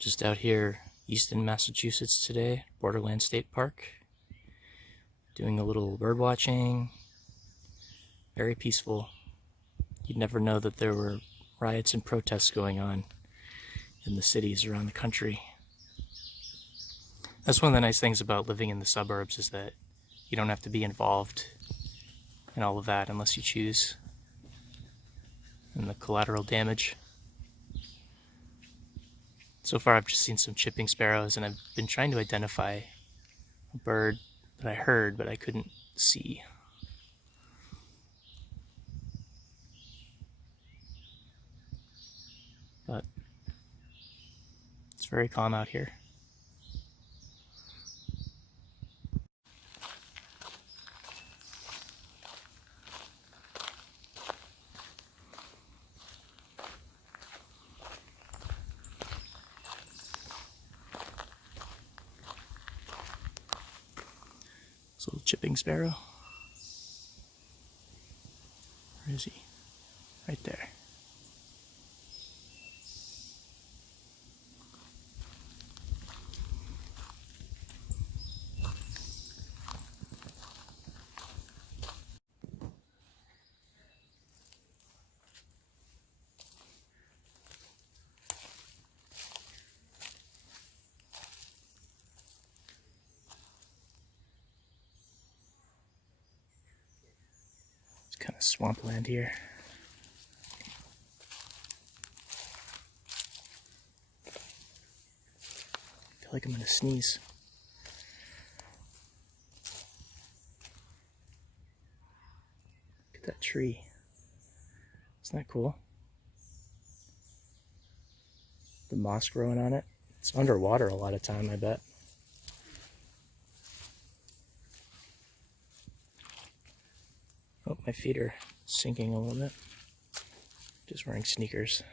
Just out here, Easton, Massachusetts today, Borderland State Park. Doing a little bird watching. Very peaceful. You'd never know that there were riots and protests going on in the cities around the country. That's one of the nice things about living in the suburbs, is that you don't have to be involved in all of that unless you choose. And the collateral damage. So far I've just seen some chipping sparrows, and I've been trying to identify a bird that I heard but I couldn't see. But it's very calm out here. This little chipping sparrow. Where is he? Right there. Kind of swampland here. I feel like I'm gonna sneeze. Look at that tree. Isn't that cool? The moss growing on it. It's underwater a lot of time, I bet. Oh, my feet are sinking a little bit. Just wearing sneakers.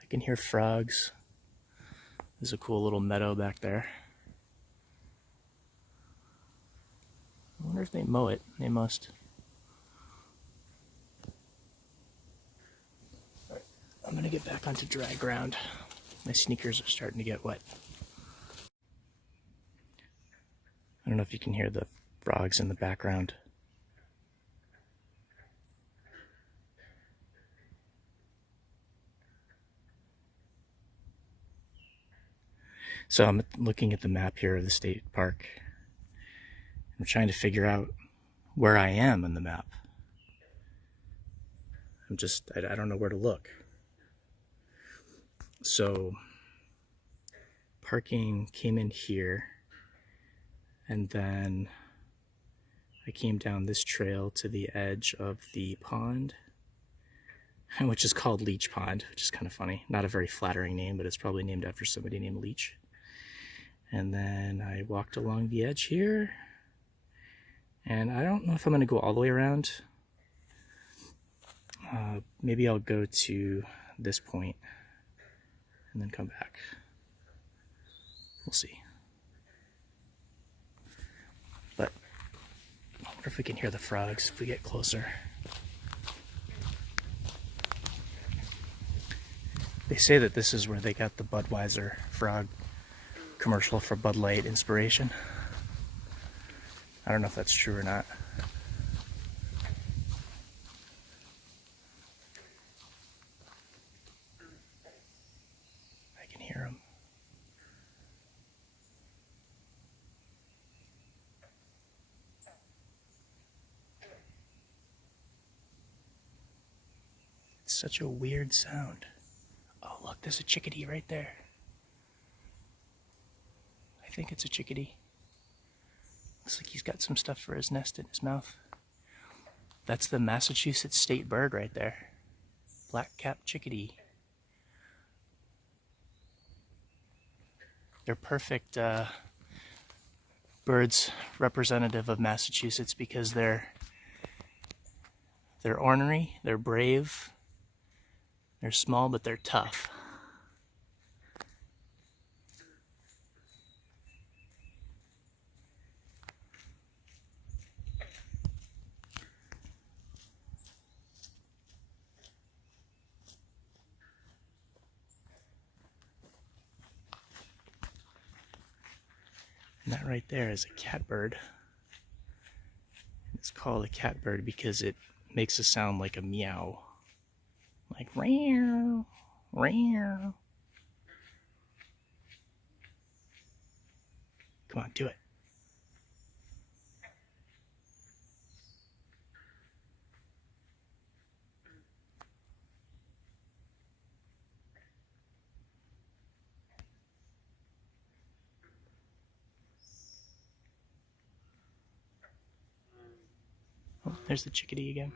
I can hear frogs. There's a cool little meadow back there. I wonder if they mow it. They must. Alright, I'm gonna get back onto dry ground. My sneakers are starting to get wet. I don't know if you can hear the frogs in the background. So I'm looking at the map here of the state park. I'm trying to figure out where I am in the map. I don't know where to look. So parking came in here. And then I came down this trail to the edge of the pond, which is called Leach Pond, which is kind of funny. Not a very flattering name, but it's probably named after somebody named Leach. And then I walked along the edge here, and I don't know if I'm going to go all the way around. Maybe I'll go to this point and then come back. We'll see. But I wonder if we can hear the frogs if we get closer. They say that this is where they got the Budweiser frog commercial for Bud Light inspiration. I don't know if that's true or not. I can hear them. Such a weird sound. Oh, look, there's a chickadee right there. I think it's a chickadee. Looks like he's got some stuff for his nest in his mouth. That's the Massachusetts state bird right there. Black-capped chickadee. They're perfect birds representative of Massachusetts because they're ornery, they're brave, they're small, but they're tough. And that right there is a catbird. It's called a catbird because it makes a sound like a meow. Like meow, meow. Come on, do it. Oh, there's the chickadee again.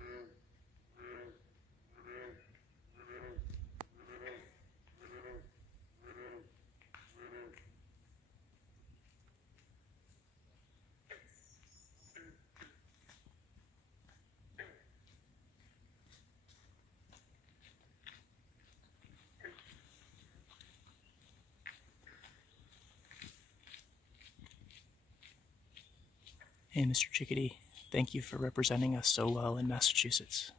Hey, Mr. Chickadee, thank you for representing us so well in Massachusetts.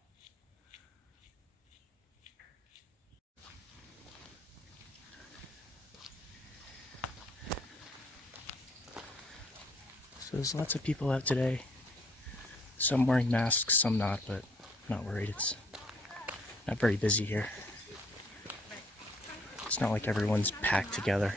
So there's lots of people out today. Some wearing masks, some not, but I'm not worried. It's not very busy here. It's not like everyone's packed together.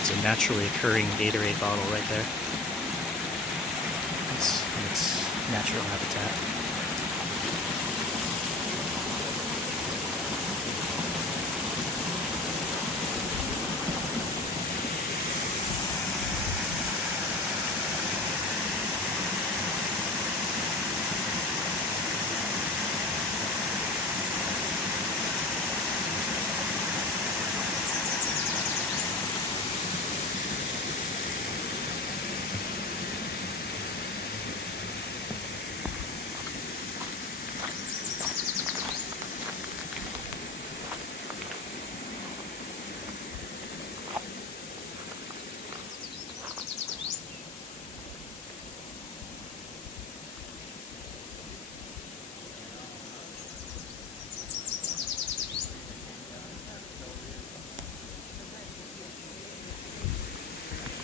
It's a naturally occurring Gatorade bottle right there. It's in its natural habitat.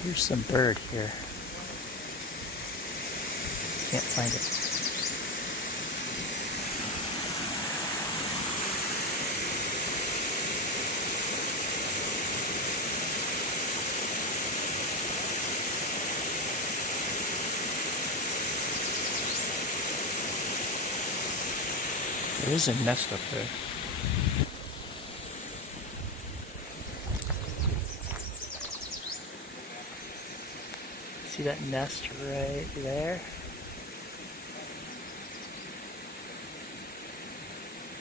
There's some bird here. Can't find it. There is a nest up there. See that nest right there?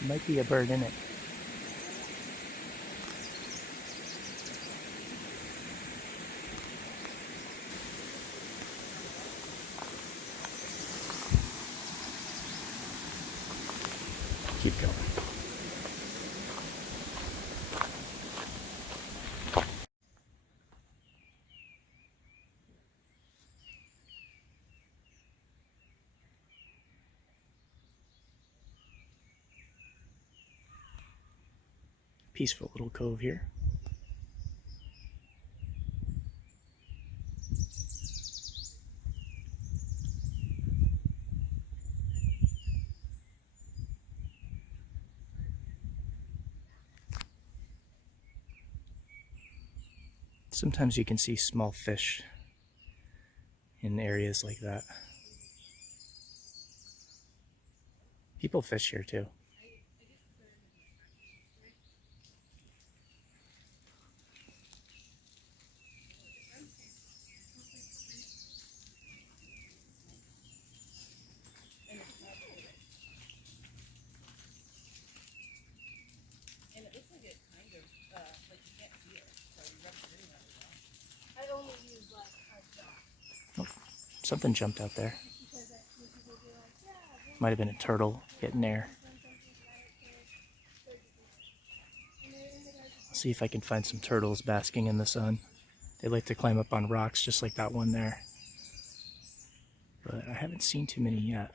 Might be a bird in it. Keep going. Peaceful little cove here. Sometimes you can see small fish in areas like that. People fish here too. Oh, something jumped out there. Might have been a turtle getting air. I'll see if I can find some turtles basking in the sun. They like to climb up on rocks just like that one there. But I haven't seen too many yet.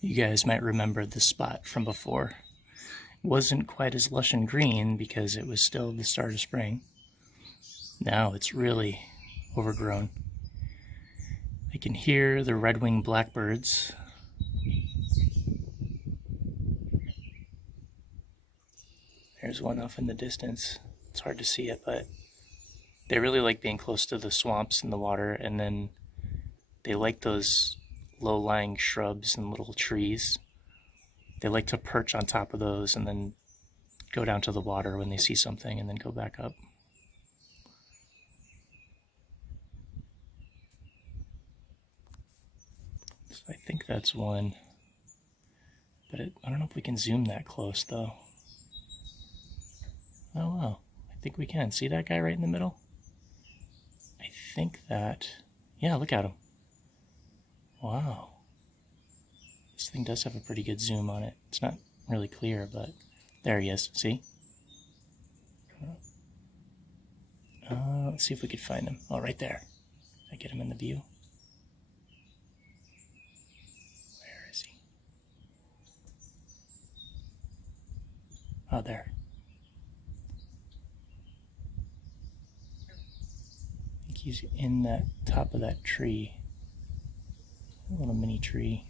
You guys might remember this spot from before. It wasn't quite as lush and green because it was still the start of spring. Now it's really overgrown. I can hear the red-winged blackbirds. There's one off in the distance. It's hard to see it, but they really like being close to the swamps and the water, and then they like those low-lying shrubs and little trees. They like to perch on top of those and then go down to the water when they see something and then go back up. So I think that's one, but I don't know if we can zoom that close though. Oh wow, I think we can. See that guy right in the middle? I think that, yeah, look at him. Wow. This thing does have a pretty good zoom on it. It's not really clear, but there he is, see? Let's see if we could find him. Oh, right there. Did I get him in the view? Where is he? Oh, there. I think he's in that top of that tree. A little mini tree.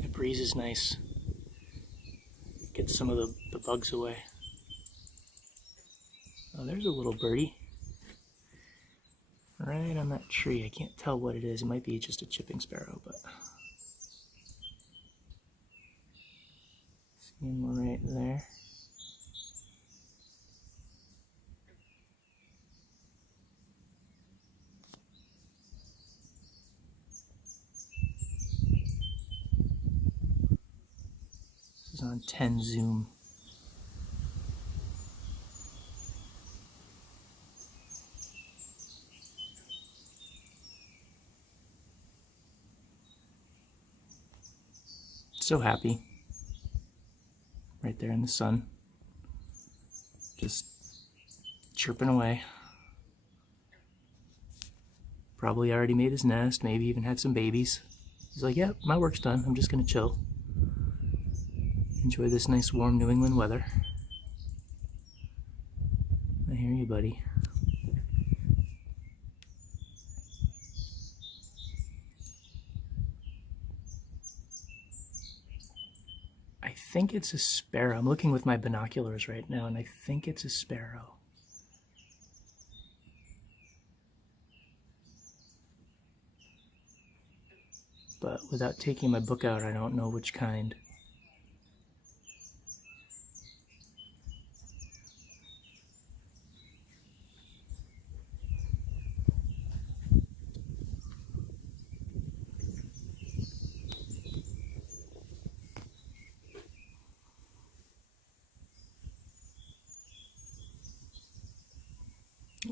The breeze is nice. Gets some of the bugs away. Oh, there's a little birdie. Right on that tree. I can't tell what it is. It might be just a chipping sparrow, but... See him right there. This is on 10 zoom. So happy. Right there in the sun. Just chirping away. Probably already made his nest, maybe even had some babies. He's like, yeah, my work's done. I'm just gonna chill. Enjoy this nice warm New England weather. I hear you, buddy. I think it's a sparrow. I'm looking with my binoculars right now, and I think it's a sparrow. But without taking my book out, I don't know which kind.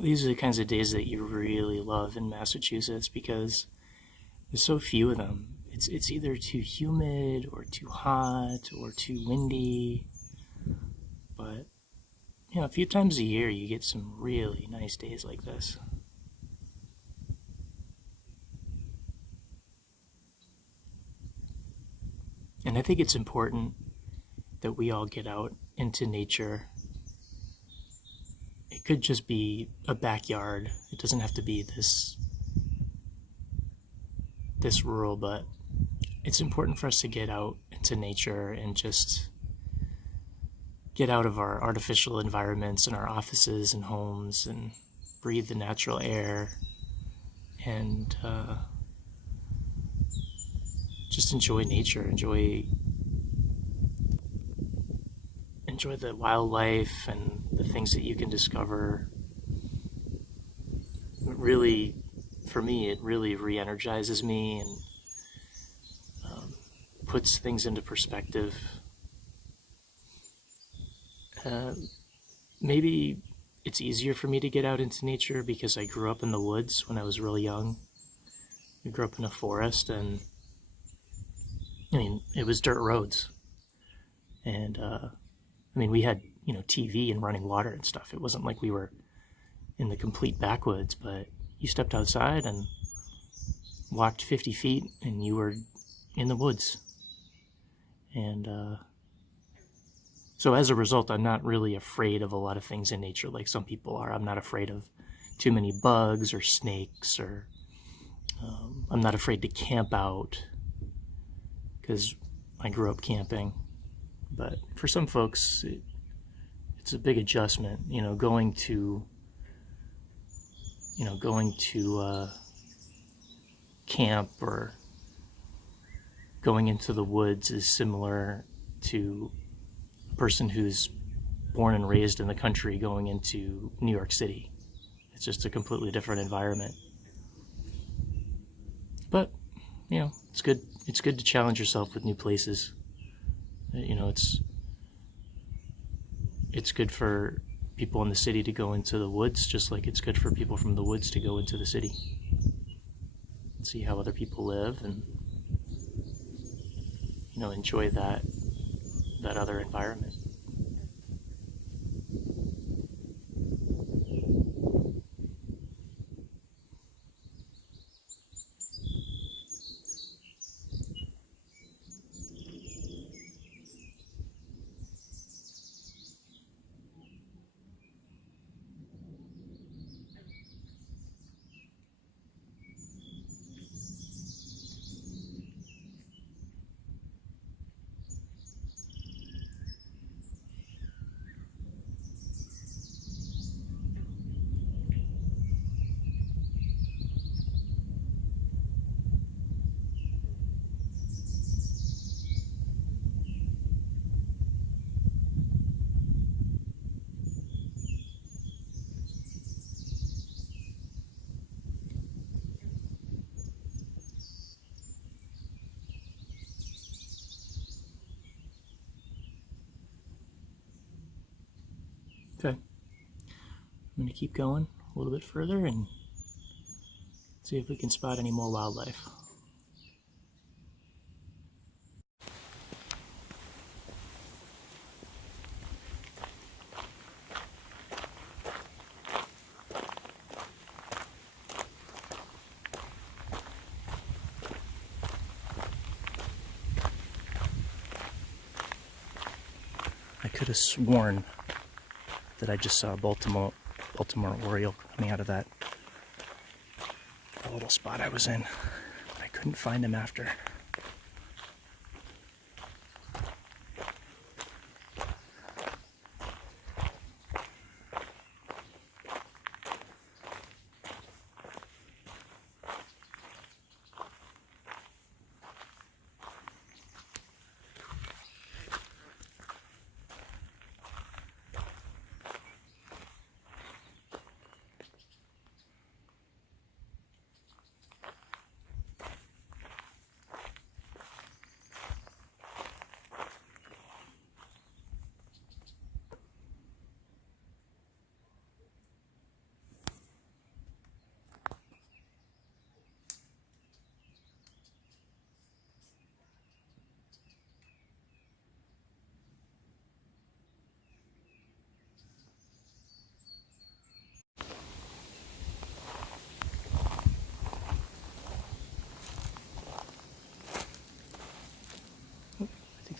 These are the kinds of days that you really love in Massachusetts because there's so few of them. it's either too humid or too hot or too windy. But, a few times a year you get some really nice days like this. And I think it's important that we all get out into nature. It could just be a backyard. It doesn't have to be this rural, but it's important for us to get out into nature and just get out of our artificial environments and our offices and homes and breathe the natural air and just enjoy nature, enjoy the wildlife and the things that you can discover. Really, for me, it really re-energizes me and puts things into perspective. Maybe it's easier for me to get out into nature because I grew up in the woods when I was really young. I grew up in a forest, and it was dirt roads. And we had TV and running water and stuff. It wasn't like we were in the complete backwoods, but you stepped outside and walked 50 feet and you were in the woods. And so as a result, I'm not really afraid of a lot of things in nature like some people are. I'm not afraid of too many bugs or snakes, or I'm not afraid to camp out because I grew up camping. But for some folks, it's a big adjustment, going to camp or going into the woods is similar to a person who's born and raised in the country going into New York City. It's just a completely different environment. But, it's good. It's good to challenge yourself with new places. It's good for people in the city to go into the woods, just like it's good for people from the woods to go into the city. See how other people live and, enjoy that other environment. Okay, I'm going to keep going a little bit further and see if we can spot any more wildlife. I could have sworn that I just saw a Baltimore Oriole coming out of that little spot I was in. I couldn't find him after.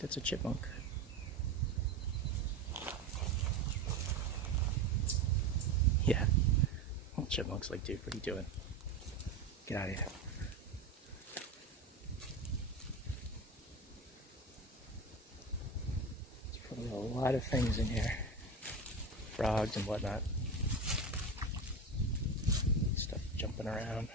that's a chipmunk. Yeah. Well, chipmunk's like, dude, what are you doing? Get out of here. There's probably a lot of things in here. Frogs and whatnot. Stuff jumping around.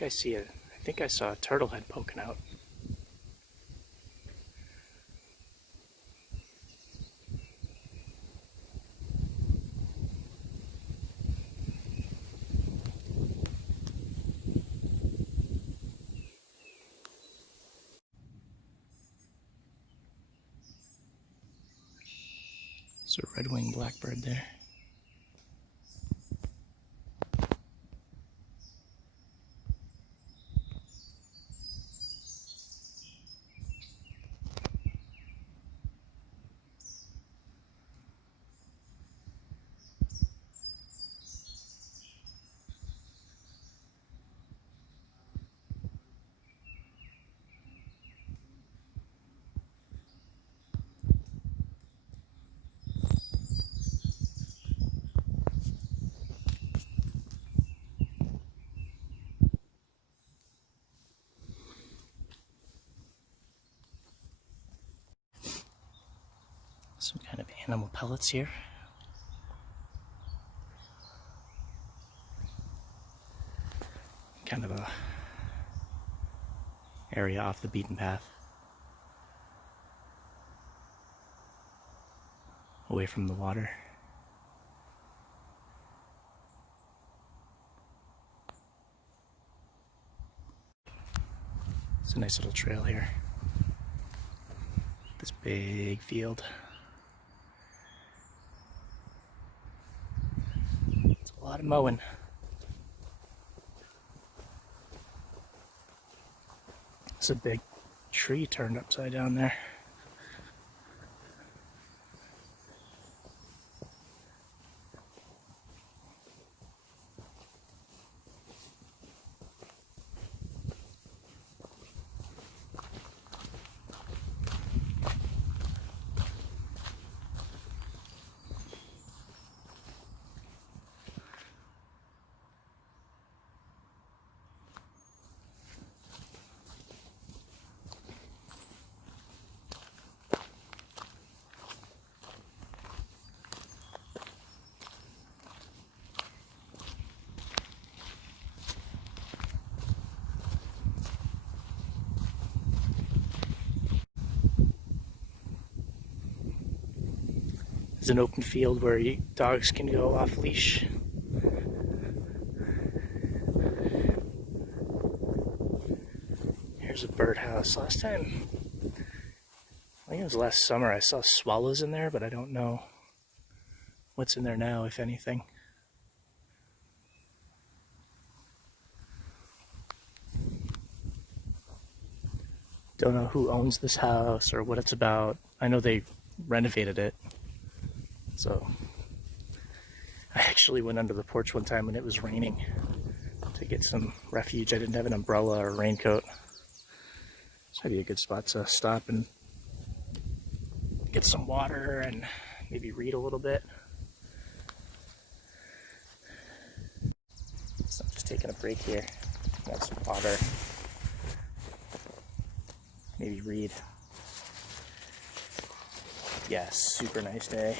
I think I saw a turtle head poking out. There's a red-winged blackbird there. Some kind of animal pellets here. Kind of a area off the beaten path. Away from the water. It's a nice little trail here. This big field. It's a lot of mowing. There's a big tree turned upside down there. There's an open field where dogs can go off leash. Here's a birdhouse. Last time, I think it was last summer, I saw swallows in there, but I don't know what's in there now, if anything. Don't know who owns this house or what it's about. I know they renovated it. So I actually went under the porch one time when it was raining to get some refuge. I didn't have an umbrella or a raincoat. So that'd be a good spot to stop and get some water and maybe read a little bit. So I'm just taking a break here. Have some water. Maybe read. Yeah, super nice day.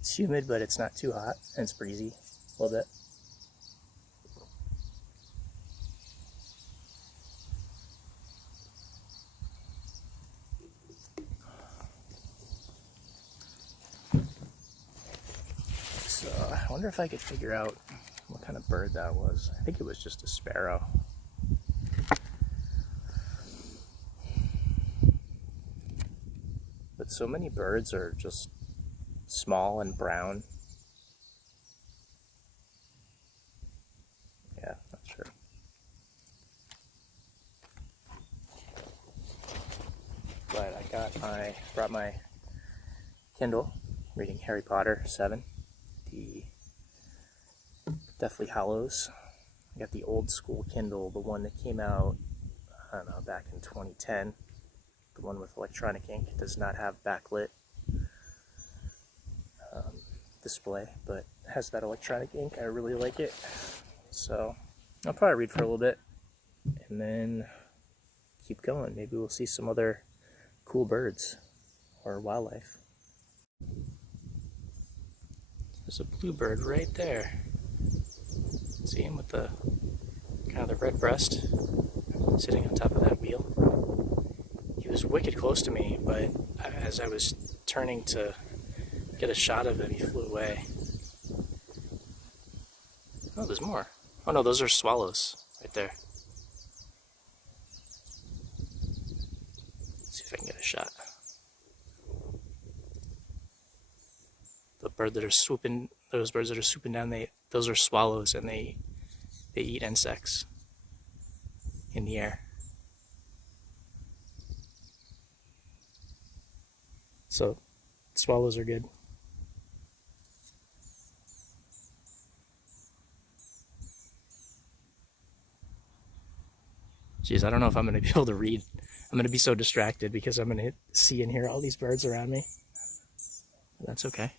It's humid, but it's not too hot, and it's breezy a little bit. So I wonder if I could figure out what kind of bird that was. I think it was just a sparrow. But so many birds are just small and brown. Yeah, not sure. But I brought my Kindle, reading Harry Potter 7, the Deathly Hallows. I got the old school Kindle, the one that came out, I don't know, back in 2010. The one with electronic ink. It does not have backlit display, but has that electronic ink. I really like it. So I'll probably read for a little bit and then keep going. Maybe we'll see some other cool birds or wildlife. There's a bluebird right there. See him with the kind of the red breast sitting on top of that wheel. He was wicked close to me, but as I was turning to get a shot of him, he flew away. Oh, there's more. Oh no, those are swallows right there. Let's see if I can get a shot. The bird that are swooping, those birds that are swooping down, those are swallows, and they eat insects in the air. So swallows are good. Jeez, I don't know if I'm going to be able to read. I'm going to be so distracted because I'm going to see and hear all these birds around me. But that's okay.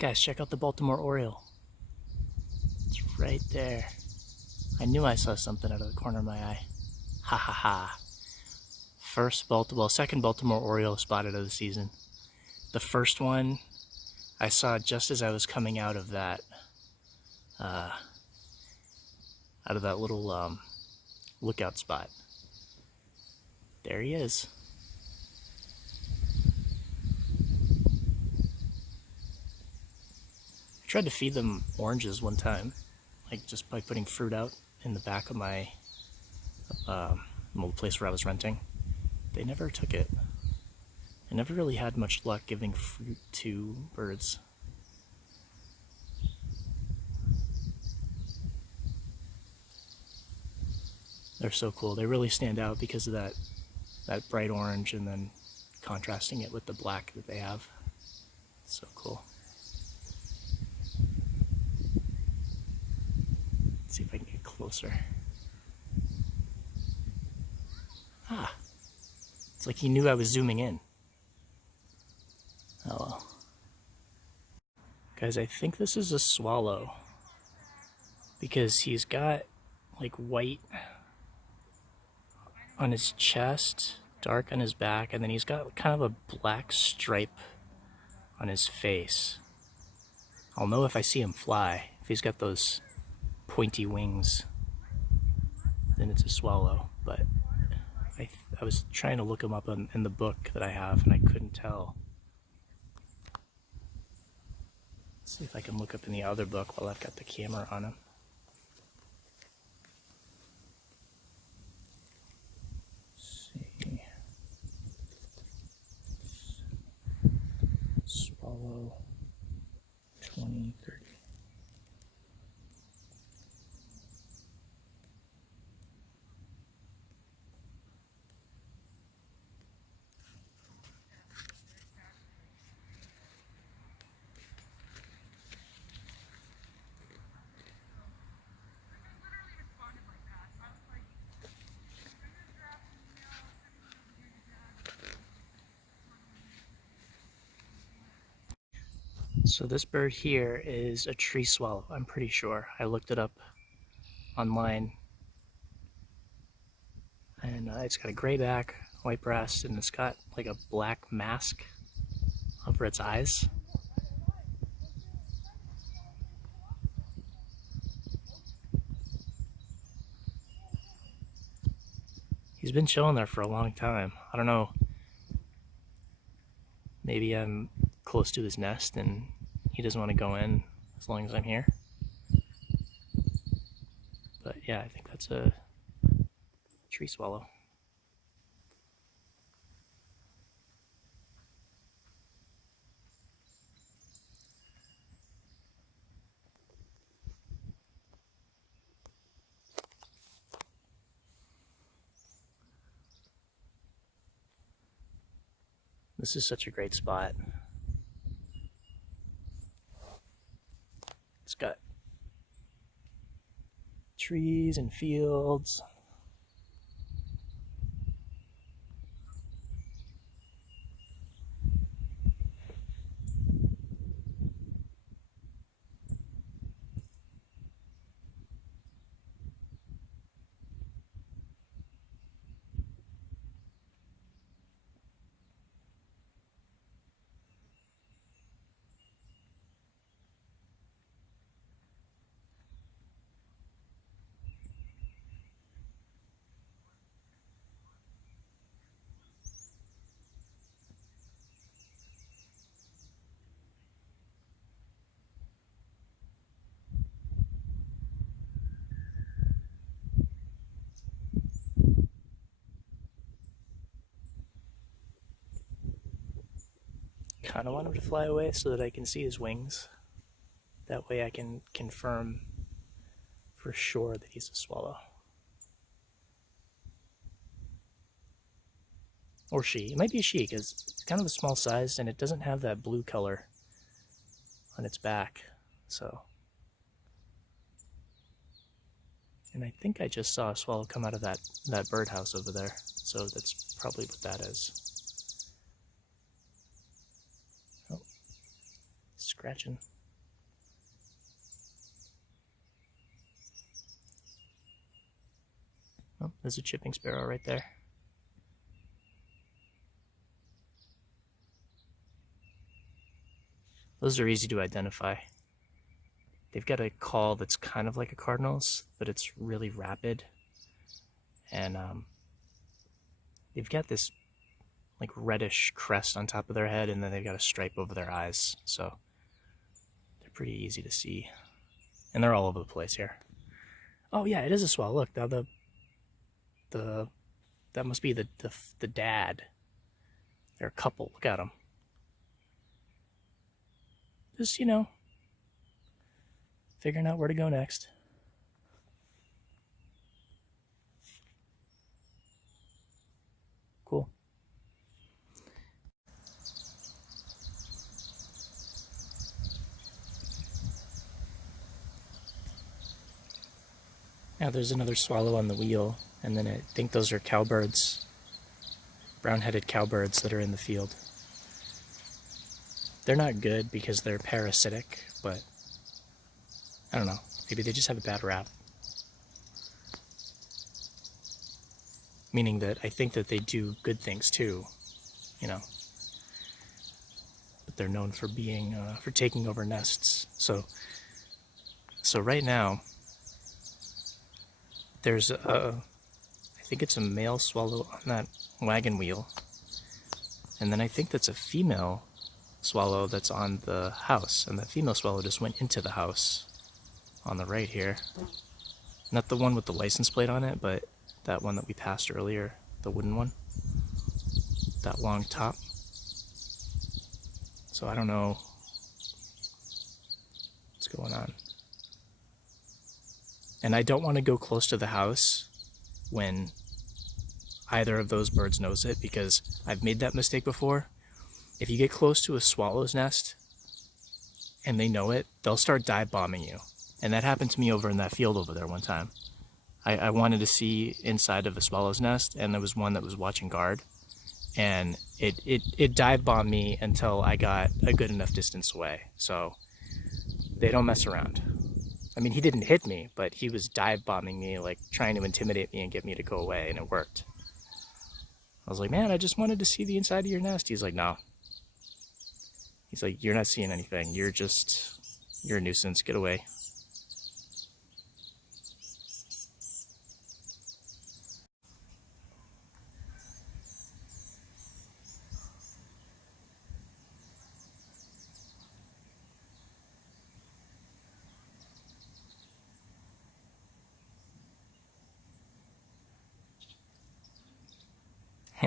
Guys, check out the Baltimore Oriole. It's right there. I knew I saw something out of the corner of my eye. Ha ha ha. Second Baltimore Oriole spotted of the season. The first one I saw just as I was coming out of that little lookout spot. There he is. I tried to feed them oranges one time, like just by putting fruit out in the back of my place where I was renting. They never took it. I never really had much luck giving fruit to birds. They're so cool. They really stand out because of that bright orange and then contrasting it with the black that they have. So cool. Let's see if I can get closer. Ah, it's like he knew I was zooming in. Oh well. Guys, I think this is a swallow because he's got like white on his chest, dark on his back, and then he's got kind of a black stripe on his face. I'll know if I see him fly. If he's got those pointy wings, then it's a swallow. But I was trying to look him up in the book that I have, and I couldn't tell. Let's see if I can look up in the other book while I've got the camera on him. Swallow 2030. So this bird here is a tree swallow, I'm pretty sure. I looked it up online. And it's got a gray back, white breast, and it's got like a black mask over its eyes. He's been chilling there for a long time. I don't know. Maybe I'm close to his nest and he doesn't want to go in as long as I'm here. But yeah, I think that's a tree swallow. This is such a great spot. It's got trees and fields. Kind of want him to fly away so that I can see his wings. That way I can confirm for sure that he's a swallow. Or she. It might be a she because it's kind of a small size and it doesn't have that blue color on its back. So, and I think I just saw a swallow come out of that birdhouse over there. So that's probably what that is. Oh, scratching. Oh, there's a chipping sparrow right there. Those are easy to identify. They've got a call that's kind of like a cardinal's, but it's really rapid. And they've got this like reddish crest on top of their head, and then they've got a stripe over their eyes. So they're pretty easy to see. And they're all over the place here. Oh yeah, it is a swallow. Look, now that must be the dad. They're a couple. Look at them. Just, you know, figuring out where to go next. Cool. Now there's another swallow on the wheel, and then I think those are cowbirds, brown-headed cowbirds that are in the field. They're not good because they're parasitic, but I don't know, maybe they just have a bad rap. Meaning that I think that they do good things too, you know. But they're known for being, for taking over nests. So right now, there's I think it's a male swallow on that wagon wheel. And then I think that's a female swallow that's on the house, and the female swallow just went into the house on the right here. Not the one with the license plate on it, but that one that we passed earlier, the wooden one, that long top. So I don't know what's going on. And I don't want to go close to the house when either of those birds knows it, because I've made that mistake before. If you get close to a swallow's nest and they know it, they'll start dive bombing you. And that happened to me over in that field over there one time. I wanted to see inside of a swallow's nest, and there was one that was watching guard, and it dive bombed me until I got a good enough distance away. So they don't mess around. I mean, he didn't hit me, but he was dive bombing me, like trying to intimidate me and get me to go away, and it worked. I was like, man, I just wanted to see the inside of your nest. He's like, no. He's like, you're not seeing anything. You're a nuisance. Get away.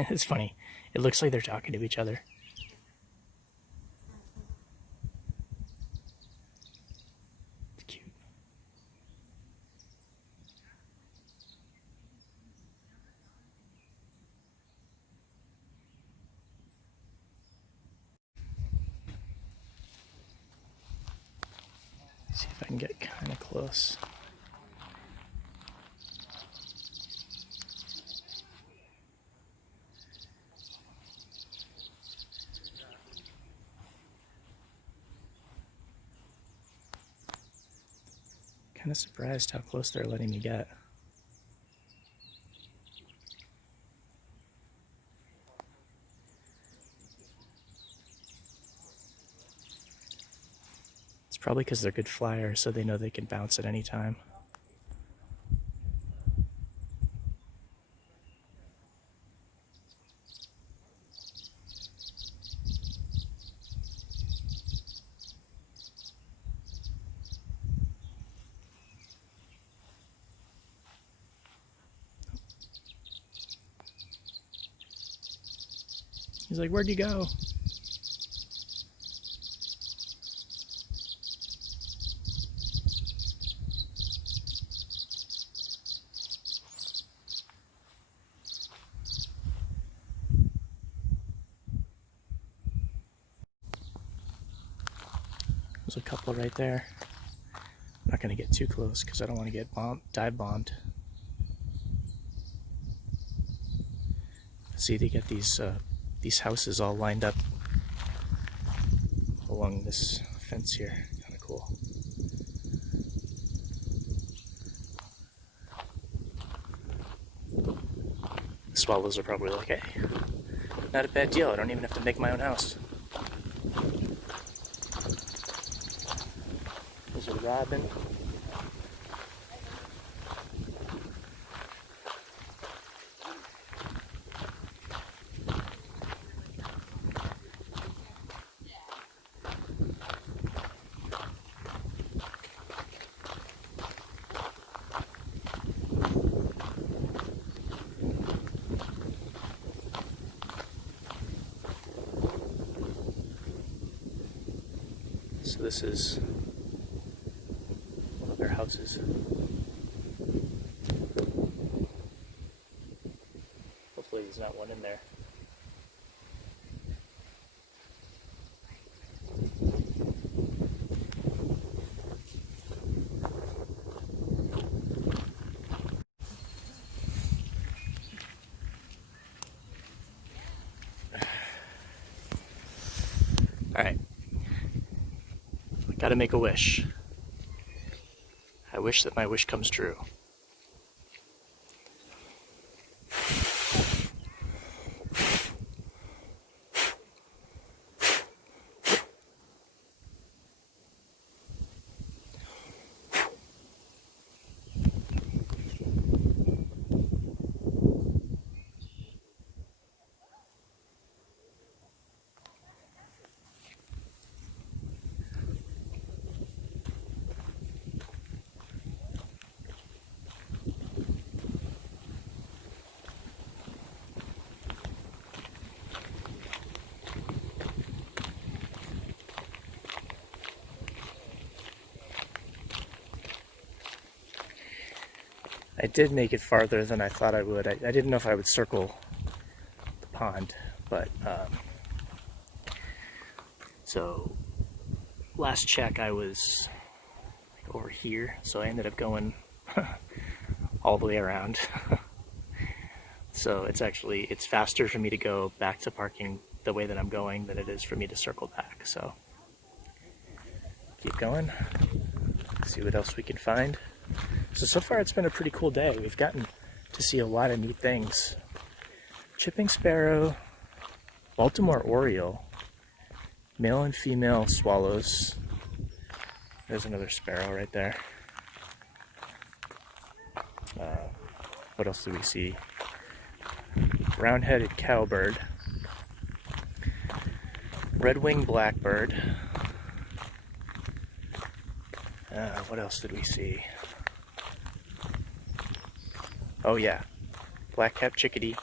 It's funny. It looks like they're talking to each other. It's cute. Let's see if I can get kind of close. Kind of surprised how close they're letting me get. It's probably because they're good flyers, so they know they can bounce at any time. He's like, where'd you go? There's a couple right there. I'm not going to get too close because I don't want to get dive bombed. See, they get these houses all lined up along this fence here. Kind of cool. The swallows are probably like, hey, not a bad deal. I don't even have to make my own house. There's a robin. So this is one of their houses. Hopefully there's not one in there. All right. Gotta make a wish. I wish that my wish comes true. I did make it farther than I thought I would. I didn't know if I would circle the pond, but so last check I was like over here, so I ended up going all the way around. So it's faster for me to go back to parking the way that I'm going than it is for me to circle back. So keep going, see what else we can find. So far it's been a pretty cool day. We've gotten to see a lot of neat things. Chipping sparrow, Baltimore oriole, male and female swallows. There's another sparrow right there. What else do we see? Brown-headed cowbird, red-winged blackbird. What else did we see? Oh yeah, black-capped chickadee,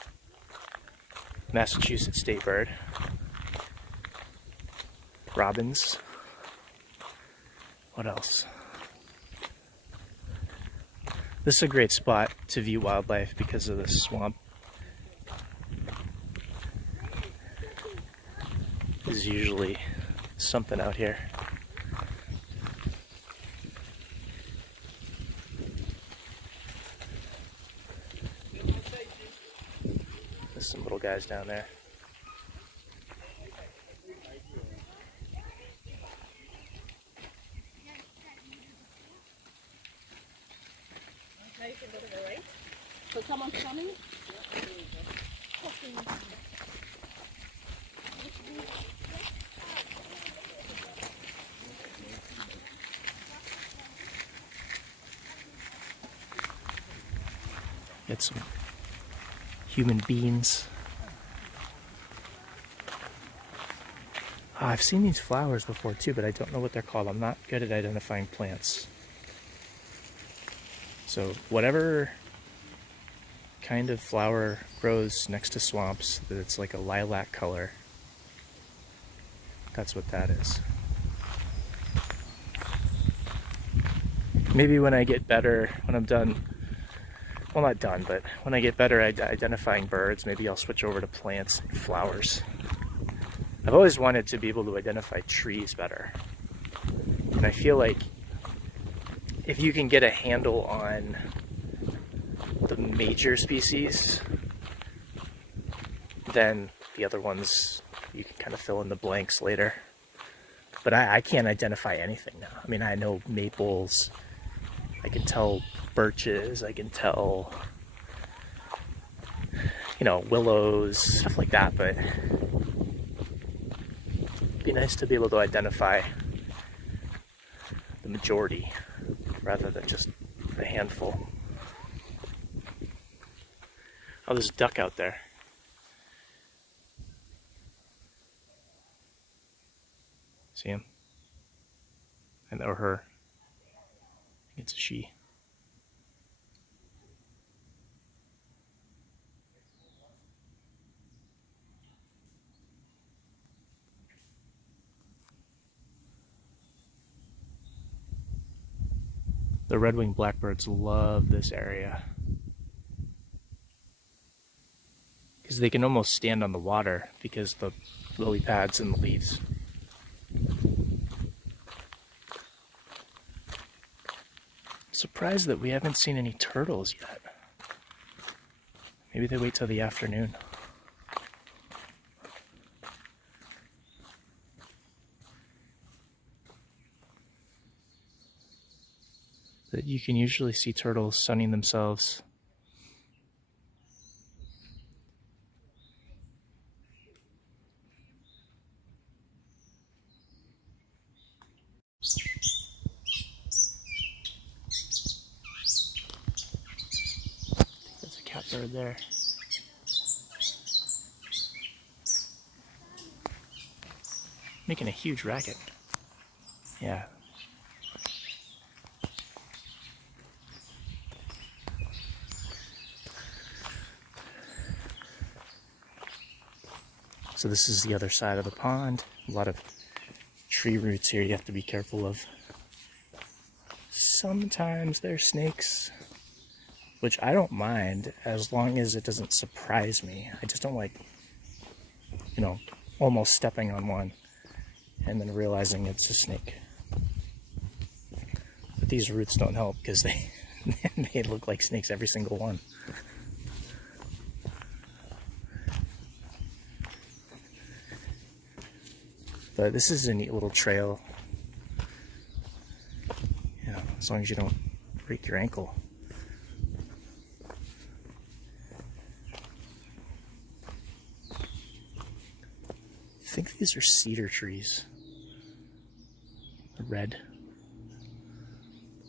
Massachusetts state bird, robins. What else? This is a great spot to view wildlife because of the swamp. There's usually something out here. There's some little guys down there. Now you can go to the right. So someone's coming? Get some human beings. I've seen these flowers before too, but I don't know what they're called. I'm not good at identifying plants. So whatever kind of flower grows next to swamps that's like a lilac color, that's what that is. Maybe when I get better, when I'm done, well not done, but when I get better at identifying birds, maybe I'll switch over to plants and flowers. I've always wanted to be able to identify trees better. And I feel like if you can get a handle on the major species, then the other ones, you can kind of fill in the blanks later. But I can't identify anything now. I mean, I know maples, I can tell birches, I can tell, you know, willows, stuff like that, but it'd be nice to be able to identify the majority rather than just a handful. Oh, there's a duck out there. See him? And or her. I think it's a she. The red-winged blackbirds love this area because they can almost stand on the water because the lily pads and the leaves. I'm surprised that we haven't seen any turtles yet. Maybe they wait till the afternoon. That you can usually see turtles sunning themselves. There's a catbird there. Making a huge racket. Yeah. So this is the other side of the pond. A lot of tree roots here you have to be careful of. Sometimes there's snakes, which I don't mind as long as it doesn't surprise me. I just don't like, you know, almost stepping on one and then realizing it's a snake. But these roots don't help because they look like snakes, every single one. But this is a neat little trail. You know, as long as you don't break your ankle. I think these are cedar trees. The red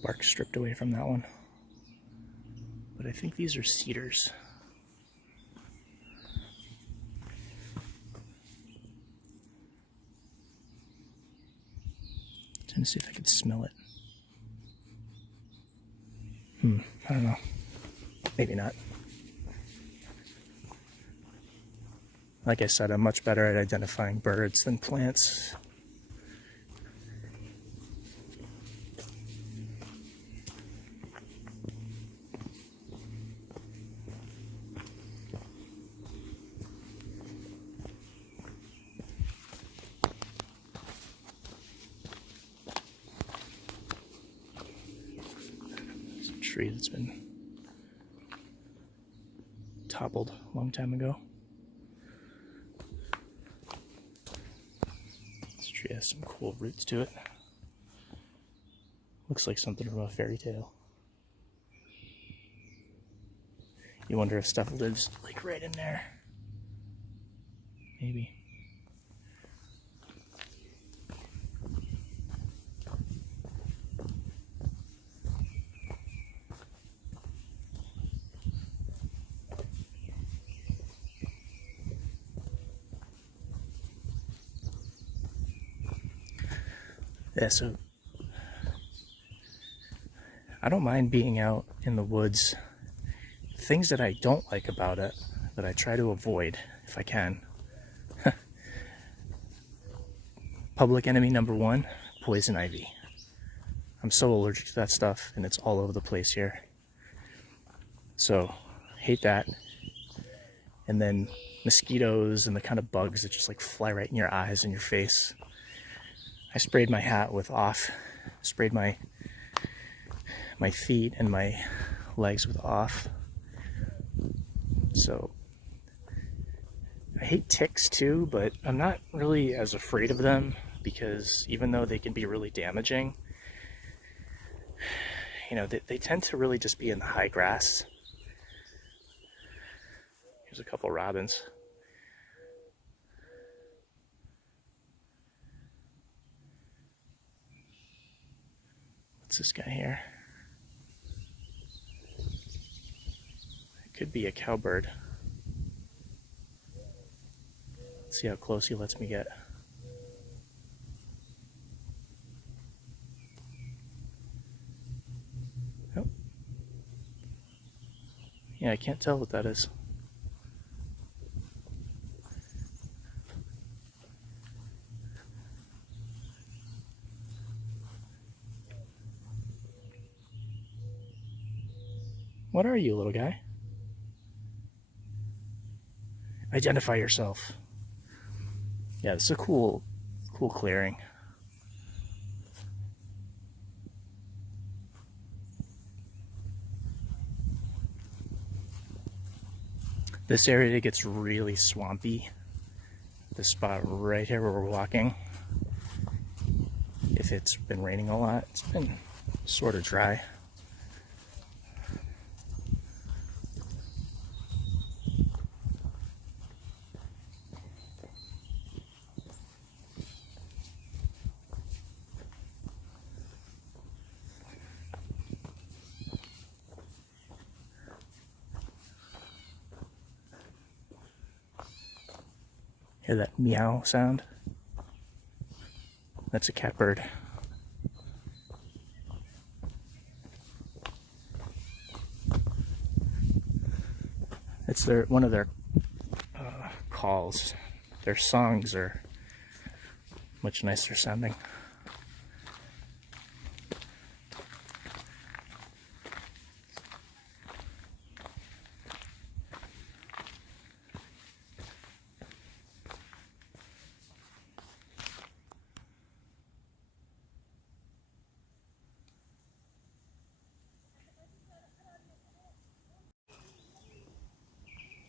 bark stripped away from that one. But I think these are cedars. Trying to see if I could smell it. I don't know. Maybe not. Like I said, I'm much better at identifying birds than plants. There's a tree that's been toppled a long time ago. This tree has some cool roots to it. Looks like something from a fairy tale. You wonder if stuff lives like right in there. Maybe. Yeah, so I don't mind being out in the woods. Things that I don't like about it, that I try to avoid if I can. Public enemy number one, poison ivy. I'm so allergic to that stuff, and it's all over the place here. So, hate that. And then mosquitoes and the kind of bugs that just like fly right in your eyes and your face. I sprayed my hat with off, sprayed my feet and my legs with off. So I hate ticks too, but I'm not really as afraid of them because even though they can be really damaging, you know, they tend to really just be in the high grass. Here's a couple robins. What's this guy here? It could be a cowbird. Let's see how close he lets me get. Oh. Yeah, I can't tell what that is. What are you, little guy? Identify yourself. Yeah, this is a cool clearing. This area gets really swampy. This spot right here where we're walking. If it's been raining a lot, it's been sort of dry. Hear that meow sound? That's a catbird. It's one of their calls. Their songs are much nicer sounding.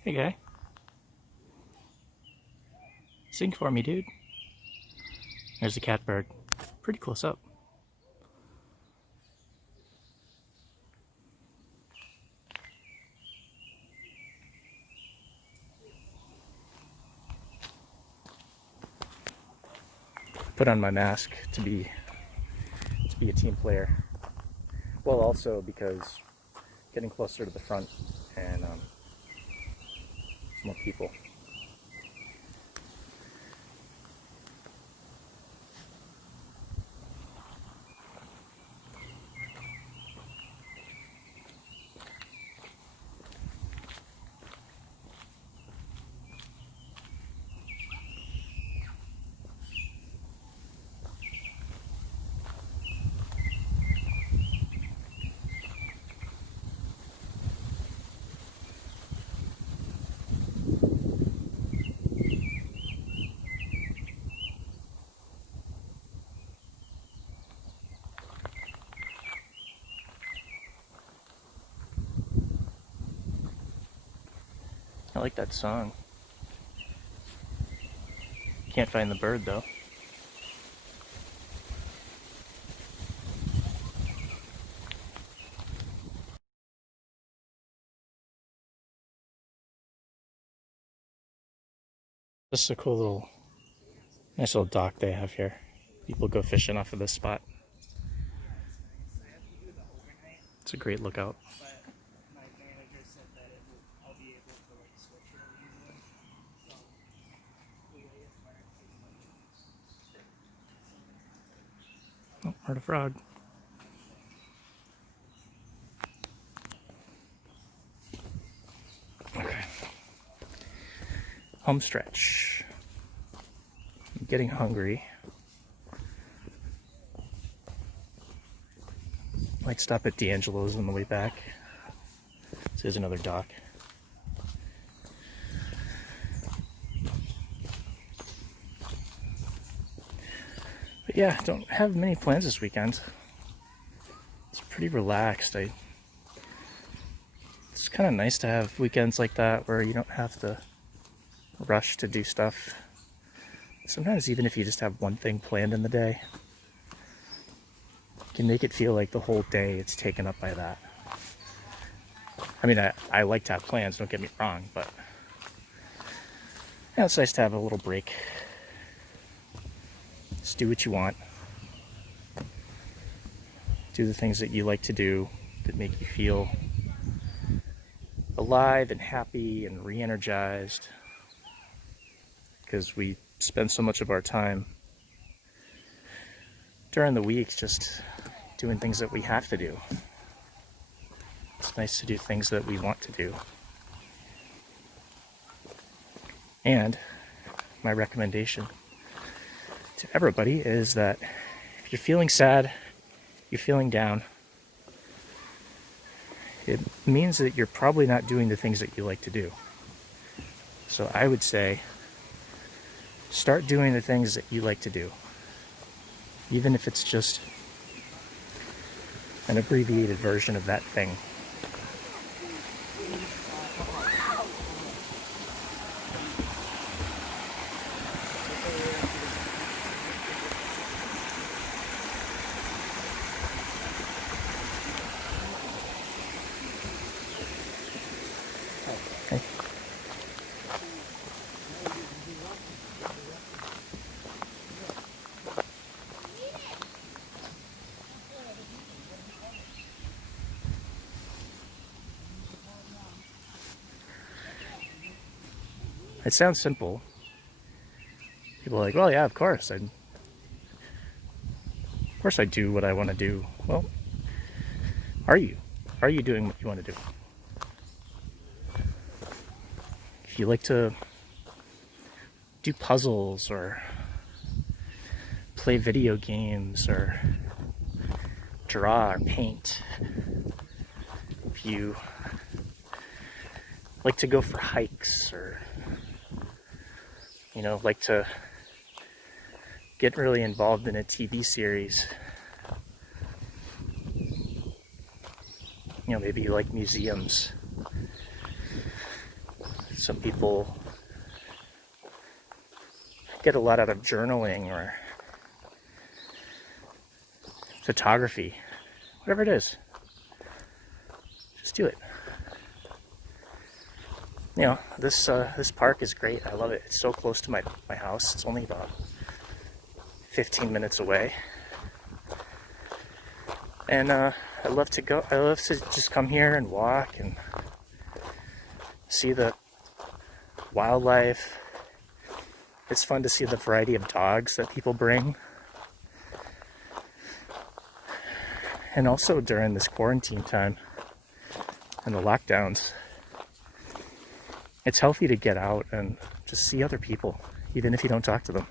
Hey guy. Sing for me, dude. There's the catbird, pretty close up. Put on my mask to be a team player. Well, also because getting closer to the front and some more people. I like that song. Can't find the bird though. This is a cool little, nice little dock they have here. People go fishing off of this spot. It's a great lookout. Oh, heard a frog. Okay. Home stretch. I'm getting hungry. Might stop at D'Angelo's on the way back. So here's another dock. But yeah, don't have many plans this weekend. It's pretty relaxed. It's kind of nice to have weekends like that where you don't have to rush to do stuff. Sometimes even if you just have one thing planned in the day, you can make it feel like the whole day it's taken up by that. I mean, I like to have plans, don't get me wrong, but yeah, it's nice to have a little break. Just do what you want. Do the things that you like to do that make you feel alive and happy and re-energized. Because we spend so much of our time during the week just doing things that we have to do. It's nice to do things that we want to do. And my recommendation to everybody is that if you're feeling sad, you're feeling down, it means that you're probably not doing the things that you like to do. So I would say, start doing the things that you like to do. Even if it's just an abbreviated version of that thing. Okay. It sounds simple. People are like, well, yeah, of course. Of course I do what I want to do. Well, are you? Are you doing what you want to do? If you like to do puzzles or play video games or draw or paint, if you like to go for hikes or, you know, like to get really involved in a TV series, you know, maybe you like museums. Some people get a lot out of journaling or photography, whatever it is, just do it. You know, this park is great. I love it. It's so close to my house. It's only about 15 minutes away. And I love to just come here and walk and see the wildlife. It's fun to see the variety of dogs that people bring. And also during this quarantine time and the lockdowns, it's healthy to get out and just see other people, even if you don't talk to them.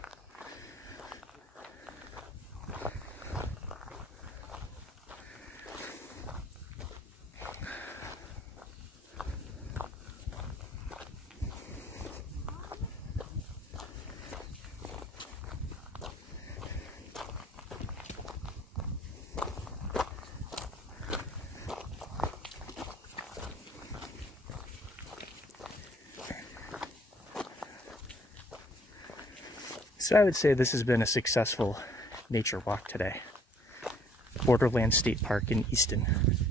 So I would say this has been a successful nature walk today. Borderland State Park in Easton.